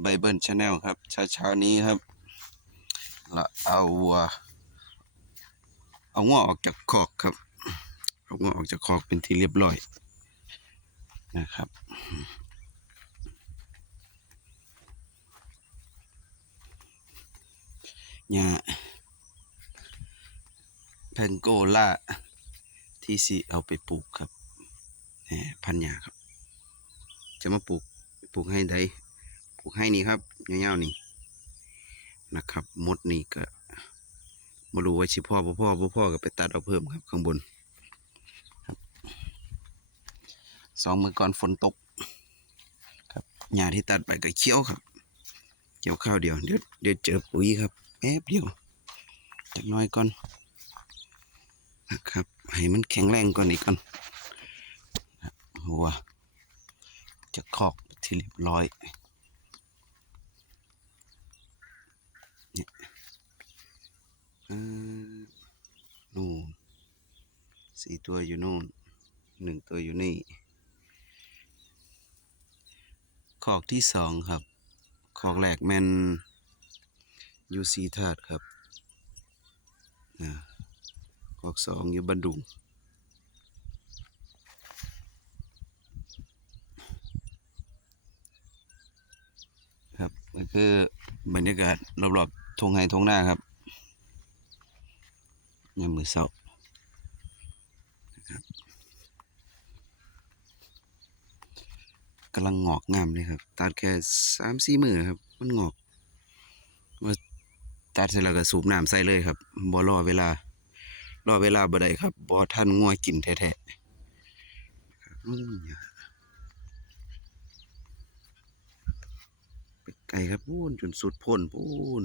ไบเบิลชาแนลครับเช้าเช้านี้ครับเราเอาวัวเอางัวออกจากคอกครับเอางัวออกจากคอกเป็นที่เรียบร้อยนะครับหญ้าแพงโกล่าที่สิเอาไปปลูกครับแหมพันธุ์หญ้าครับ จะมาปลูกปลูกให้ใด ปลูกให้นี่ครับยาวๆนี่นะครับมดนี่ก็บ่รู้ว่าสิพ่อบ่พ่อบ่พ่อก็ไปตัดเอาเพิ่มครับข้างบนครับสองมือก่อนฝนตก ครับหญ้าที่ตัดไปก็เขียวครับเกี่ยวข้าวเดียวเดี๋ยวเดี๋ยวเจอปุ๋ยครับแป๊บเดียวจักน้อยก่อนนะครับให้มันแข็งแรงก่อนอีกก่อนครับหัวจะคอกที่เรียบร้อยอ่า นู่นสี่ตัวอยู่นู่นหนึ่งตัวอยู่นี่คอกที่สองครับคอกแรกแมนอยูซีธาตุครับอ่าคอกสองอยู่บันดุงครับก็คือบรรยากาศรอบๆทงไห้ทงหน้าครับ ยามมือเศร้านะครับกำลังงอกงามเลยครับ ตัดแค่สามสี่มือครับ มันงอกว่าตัดเสร็จแล้วก็สูบน้ำใส่เลยครับบ่รอเวลารอเวลาบ่ได้ครับบ่ท่านงัวกินแท้ๆไปไกลครับพูนจนสุดพ้นพูน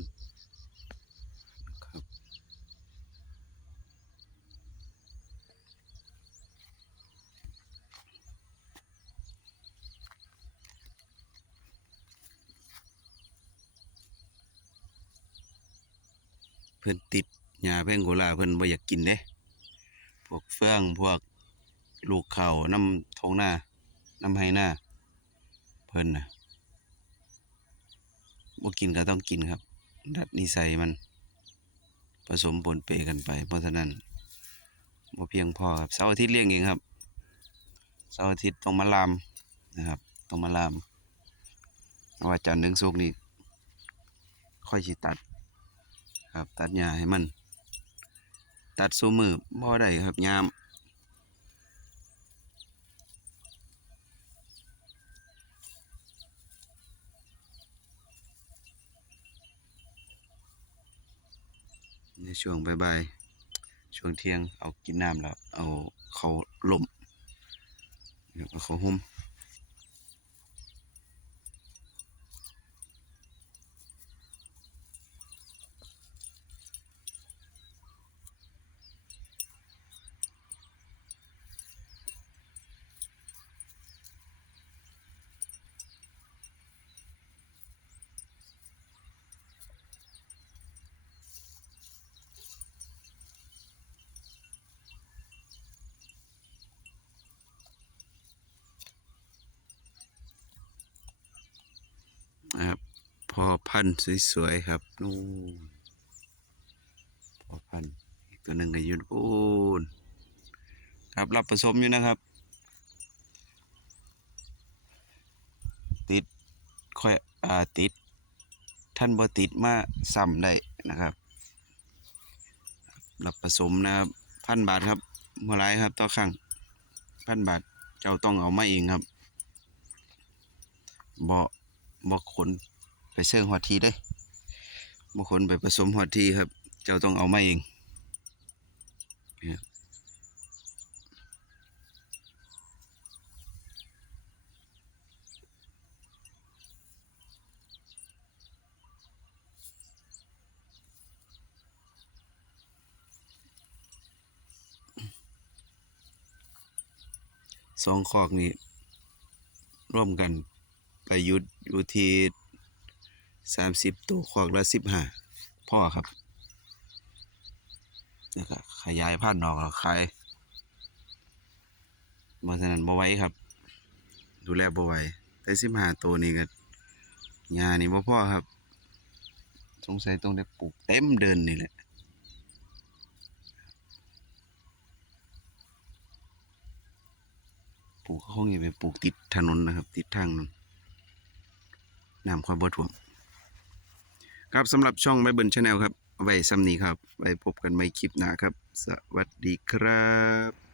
เพิ่อนติดหญ้าแพงโกลาเพิ่อนบ่อยากกินเด้พวกเฟืองพวกลูกเขาน้ำทงหน้าน้ำไห้หน้า เพิ่อนน่ะบ่กินก็ต้องกินครับ ดัดนิสัยมัน ผสมปนเปกันไป เพราะฉะนั้นบ่เพียงพอครับเสาร์อาทิตย์เลี้ยงเองครับเสาร์อาทิตย์ต้องมาลามนะครับต้องมาลามว่าจันทร์ถึงศุกร์นี่ค่อยสิตัด ครับ ตัดหญ้าให้มัน ตัดซุมือบ่ได้ครับยามในช่วงบ่ายๆช่วงเที่ยงเอากินน้ำแล้ว เอาเขาล่มแล้วเอาเขาห่มนะครับ พันธุ์สวยๆครับนู่นพอพันธุ์อีกตัวหนึ่งก็ยืนปูนครับรับผสมอยู่นะครับ ติดค่อยอ่าติด ท่านบ่ติดมาซ้ำได้นะครับ รับผสมนะครับพันบาทครับเมื่อไรครับต่อครั้งพันบาทเจ้าต้องเอามาเองครับบ่บ่ขน ไปเชิงหัวทีได้บ่ขนไปผสมหัวทีครับ เจ้าต้องเอามาเองสองคอกนี่ร่วมกันไปยุดอยู่ที่ สามสิบตัวคอกละสิบห้าพ่อครับแล้วก็ขยายพันธุ์ออกขายเพราะฉะนั้นบ่ไว้ครับ ดูแลบ่ไหวแต่สิบห้าตัวนี้ก็หญ้านี่บ่พ่อครับ สงสัยต้องได้ปลูกเต็มเดินนี่แหละปลูกเขาคงจะไปปลูกติดถนนนะครับ ติดทางนั้นน้ำความบ่ท่วม ครับสำหรับช่องไบเบิลชาแนลครับไว้ซ้ำนี้ครับไว้พบกันใหม่คลิปหน้าครับ สวัสดีครับ